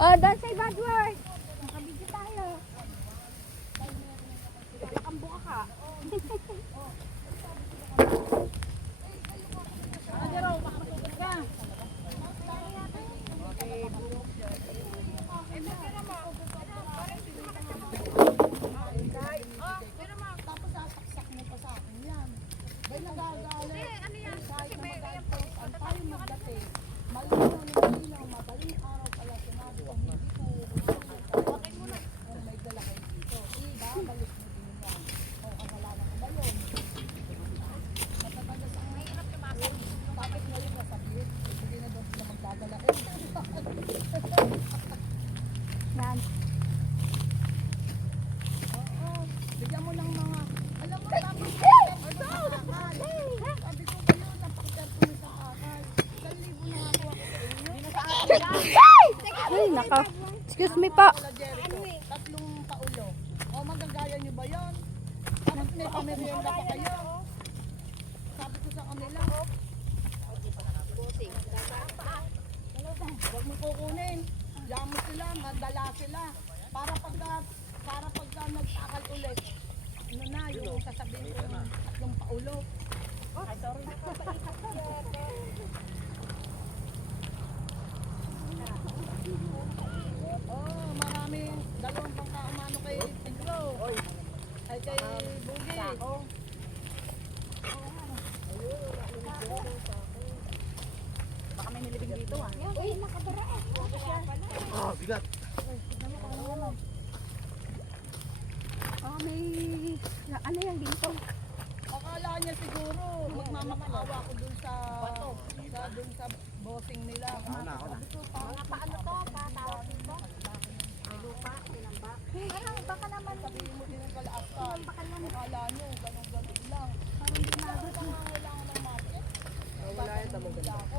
Oh, doon sa Badward. Nakabidyo tayo. Nakakambo ka. Ano Jero, makapasukat ka. Tapos sasaksak mo pa sa akin yan. Bay nagagalit. Ano yan? Kasi may ang tayo magdate. Malinaw, madaling araw pala sinabi ko, hindi ko. Bakit mo na? May dala kayo dito. Balik mo din yan. O, kasalanan ko ba yun? Matatagas ang mahirap tumakas. Tapos ngayon nasabit. Hindi na daw sila magdadala. Yan. Oo. Bigyan mo ng mga, alam mo, tapos sabi ko kayo, napakasarto mo sa akal. 1,000 na ako sa inyo. Ay, naka. Excuse me po. Wala Jericho, 3 paulo. O magagaya niyo ba yun? Tapos may pamerienda pa kayo. Sabi ko sa kanila, huwag mo kukunin. Yamo sila, madala sila. Para pagka nagtakal ulit. Ano na, yung sasabihin ko ng 3 paulo. Ay, sorry. Oh, maraming 2 pangkaumano kay Tigro. Ay kay Bugi. Baka may nilibing dito ah. Uy, nakabara. Ah, bigat. Oh, may... Ano yan dito? Akala niya siguro magmamakaawa ko dun sa bossing nila. Sabi ko, Paano to? Patawag dito? May lupa, tinambak. Parang baka naman. sabihin mo din ang kalaasal. Akala niyo, ganun-ganun lang. Parang ginagawa. Kailangan ng market. Wala yung tamong Wala ako.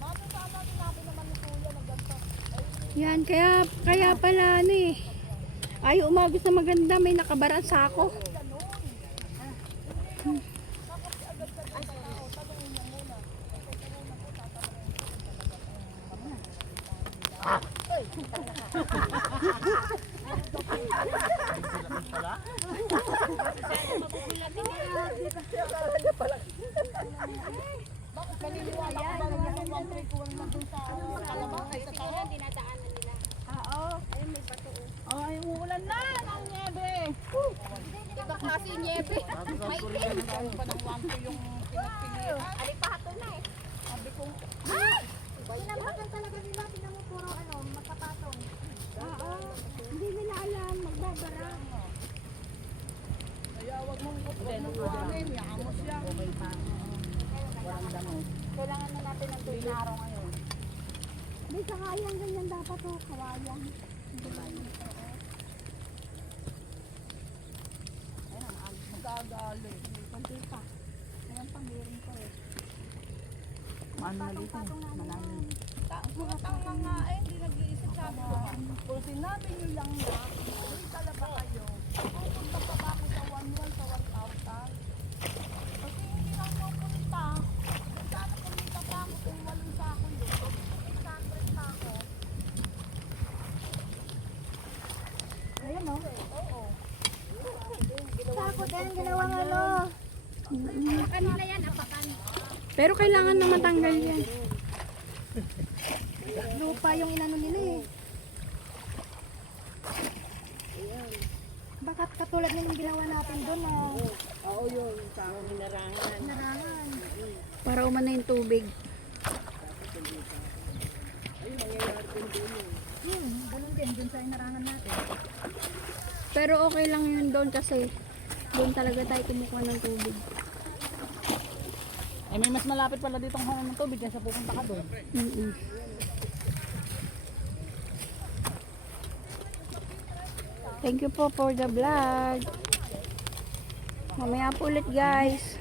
Mami, sana sinabi naman ni Kuya na ganito. Yan, kaya pala ano eh. Ay, umagos na maganda. May nakabarang sako. Bakit maniniwala ko ba naman yung 1 ko lang dun sa kalabang ay sa tao? Dinadaanan nila. Oo. Ayun, may bato. Ay, umuulan na ng niebe. Iba klase niebe. Maitim. Ano pa ng 1 yung pinagpilihan? Alipahato na eh. Sabi ko, Sinampakan talaga nila. Tinan mo puro magkapatong. Oo. Hindi nila alam. Magbabara. kaya wag mong kuhanin, yamos yan. Kailangan na natin ng tuwing araw ngayon. May sakayan ganyan dapat o. Kawayan. Magagali. Kunti pa. Ayan pa, meron pa eh. Ano na dito? Malalim. Tama nga eh, hindi nag-iisip sabi ko. Kung sinabi nyo lang na, hindi talaga kayo. Pupunta pa ba ako sa 1-1 sa 1,000? Kasi hindi lang ako punta. Sana kumita pa ako kung 8 sa ako yun. 800 pa ako. Ayan o. Oo. Sako din, ginawang ano. Kanina yan, apakan. Pero kailangan na matanggal yan. Lupa yung inano nila eh. Baka katulad ng ginawa natin doon na Oo yun, sa hinarangan. narangan. Para umana yung tubig. Ganun din dun sa inarangan natin. Pero okay lang yun doon kasi doon talaga tayo kumukuha ng tubig. Eh may mas malapit pala ditong hangon ng tubig kaysa pupunta ka doon. Thank you po for the vlog. Mamaya po ulit guys.